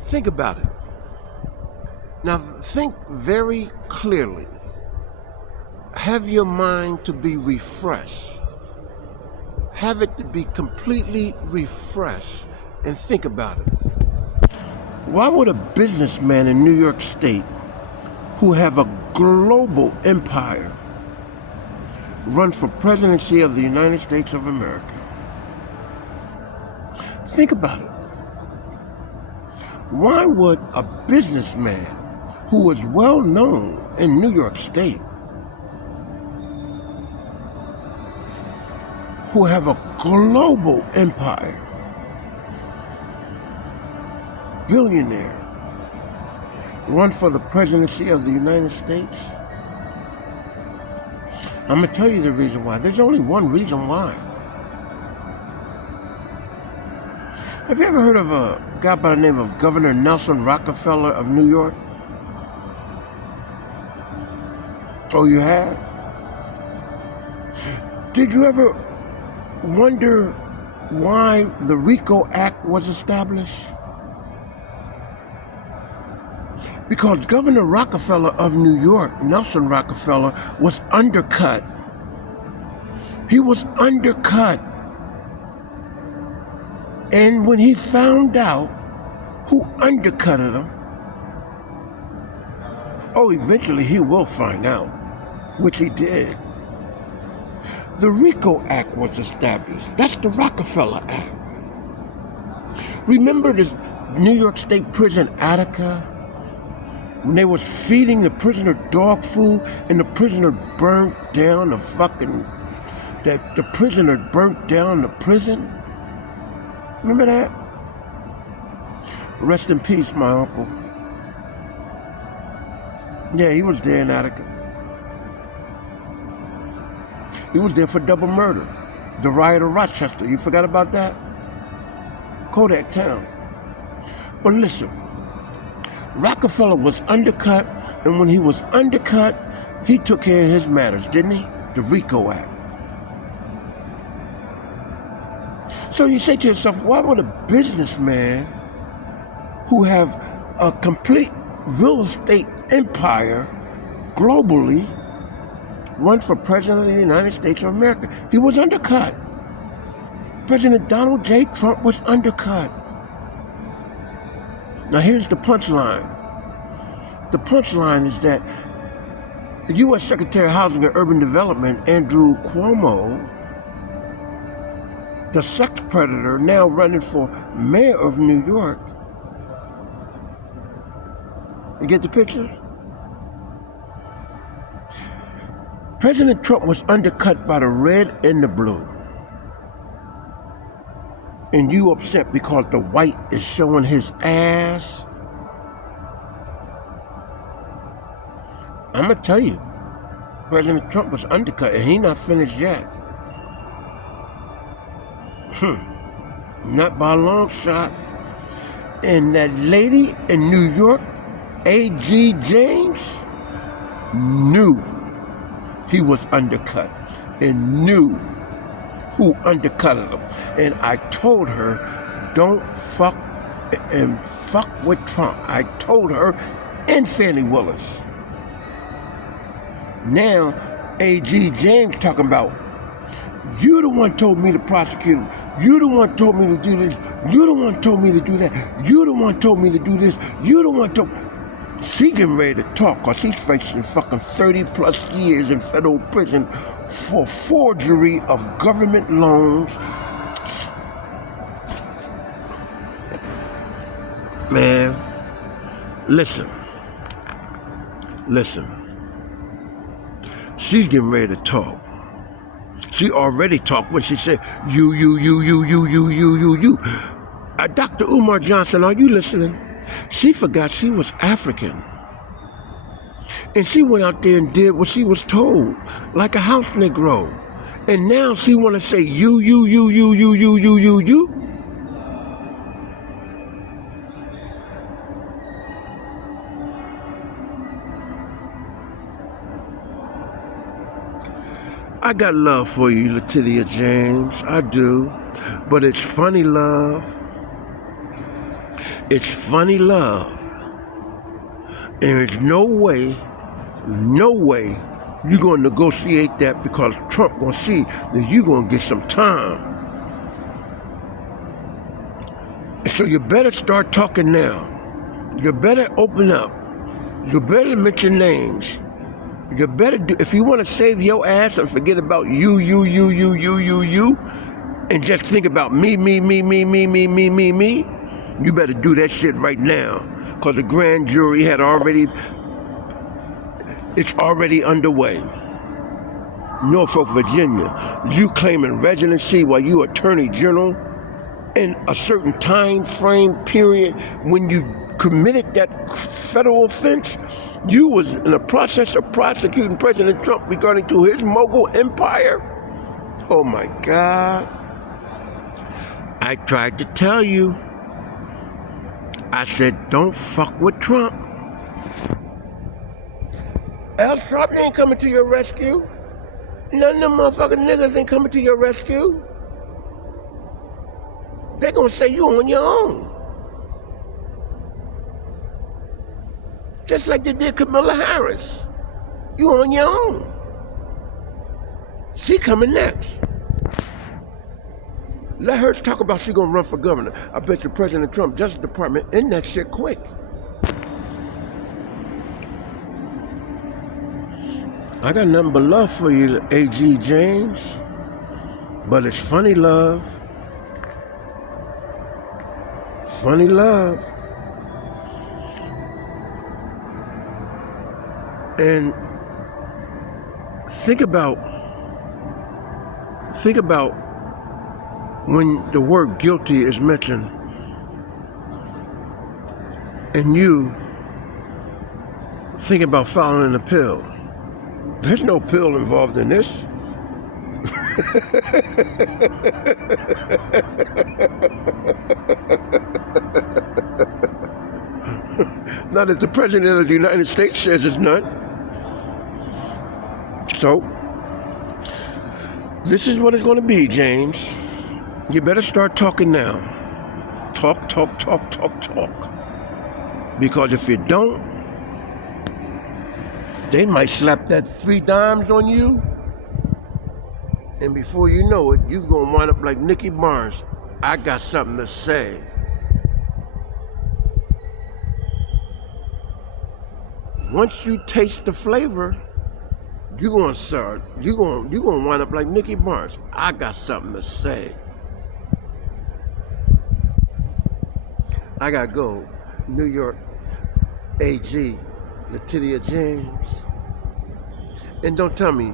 Think about it. Now think very clearly. Have your mind to be refreshed. Have it to be completely refreshed and think about it. Why would a businessman in New York State who have a global empire run for presidency of the United States of America? Think about it. Why would a businessman who was well known in New York State, who have a global empire, billionaire, run for the presidency of the United States? I'm going to tell you the reason why. There's only one reason why. Have you ever heard of a guy by the name of Governor Nelson Rockefeller of New York? Oh, you have? Did you ever wonder why the RICO Act was established? Because Governor Rockefeller of New York, Nelson Rockefeller, was undercut. He was undercut. And when he found out who undercutted him, eventually he will find out, which he did. The RICO Act was established. That's the Rockefeller Act. Remember this New York State prison, Attica? When they was feeding the prisoner dog food and the prisoner burnt down the prisoner burnt down the prison? Remember that? Rest in peace, my uncle. Yeah, he was there in Attica. He was there for double murder. The riot of Rochester. You forgot about that? Kodak Town. But listen, Rockefeller was undercut, and when he was undercut, he took care of his matters, didn't he? The RICO Act. So you say to yourself, why would a businessman who have a complete real estate empire globally run for president of the United States of America? He was undercut. President Donald J. Trump was undercut. Now here's the punchline. The punchline is that the U.S. Secretary of Housing and Urban Development, Andrew Cuomo, the sex predator now running for mayor of New York. You get the picture? President Trump was undercut by the red and the blue. And you upset because the white is showing his ass? I'm going to tell you, President Trump was undercut and he not finished yet. Not by a long shot. And that lady in New York, A.G. James, knew he was undercut and knew who undercutted him. And I told her, don't fuck with Trump. I told her and Fannie Willis. Now, A.G. James talking about, you the one told me to prosecute him. You the one told me to do this. You the one told me to do that. You the one told me to do this. You the one told... She getting ready to talk because she's facing fucking 30 plus years in federal prison for forgery of government loans. Man, listen. She's getting ready to talk. She already talked when she said, you. Dr. Umar Johnson, are you listening? She forgot she was African. And she went out there and did what she was told, like a house Negro. And now she want to say, you. I got love for you, Latitia James. I do. But it's funny love. It's funny love. And there's no way you're going to negotiate that, because Trump going to see that you're going to get some time. So you better start talking now. You better open up. You better mention names. You better do, if you want to save your ass and forget about you, and just think about me, you better do that shit right now. Because the grand jury it's already underway. Norfolk, Virginia, you claiming residency while you Attorney General in a certain time frame period when you committed that federal offense. You was in the process of prosecuting President Trump regarding to his mogul empire. Oh my God. I tried to tell you. I said, don't fuck with Trump. Al Sharpton ain't coming to your rescue. None of them motherfucking niggas ain't coming to your rescue. They're gonna say you on your own. Just like they did Kamala Harris. You on your own. She coming next. Let her talk about she gonna run for governor. I bet you President Trump Justice Department in that shit quick. I got nothing but love for you, A.G. James. But it's funny love. Funny love. And think about when the word guilty is mentioned and you think about following a pill. There's no pill involved in this. Not as the President of the United States says it's not. So, this is what it's going to be, James. You better start talking now. Talk. Because if you don't, they might slap that 3 dimes on you, and before you know it, you're going to wind up like Nicky Barnes. I got something to say. Once you taste the flavor, you're going to wind up like Nicky Barnes. I got something to say. I got to go. New York AG, Letitia James. And don't tell me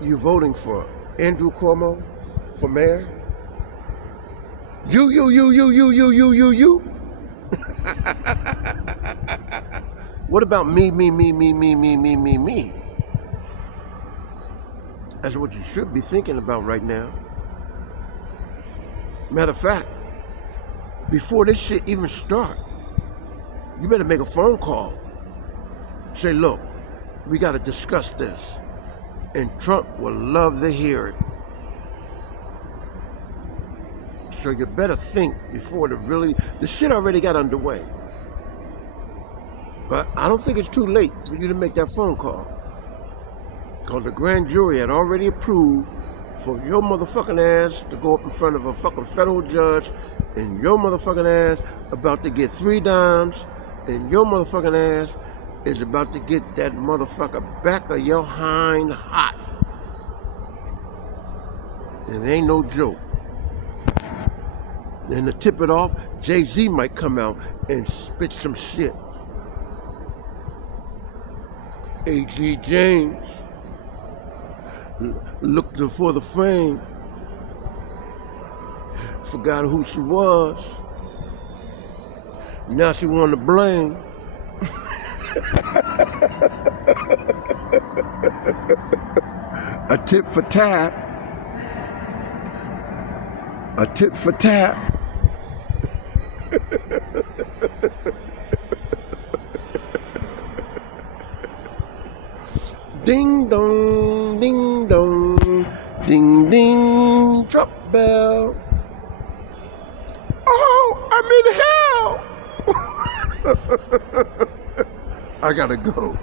you voting for Andrew Cuomo for mayor. You. What about me? That's what you should be thinking about right now. Matter of fact, before this shit even start, you better make a phone call. Say, look, we got to discuss this. And Trump will love to hear it. So you better think before the shit already got underway. But I don't think it's too late for you to make that phone call. Because the grand jury had already approved for your motherfucking ass to go up in front of a fucking federal judge, and your motherfucking ass about to get 3 dimes, and your motherfucking ass is about to get that motherfucker back of your hind hot. And it ain't no joke. And to tip it off, Jay-Z might come out and spit some shit. A.G. James looked for the fame, forgot who she was. Now she want to blame. A tip for tap. A tip for tap. Ding dong, ding dong, ding ding, Trump bell. Oh, I'm in hell. I gotta go.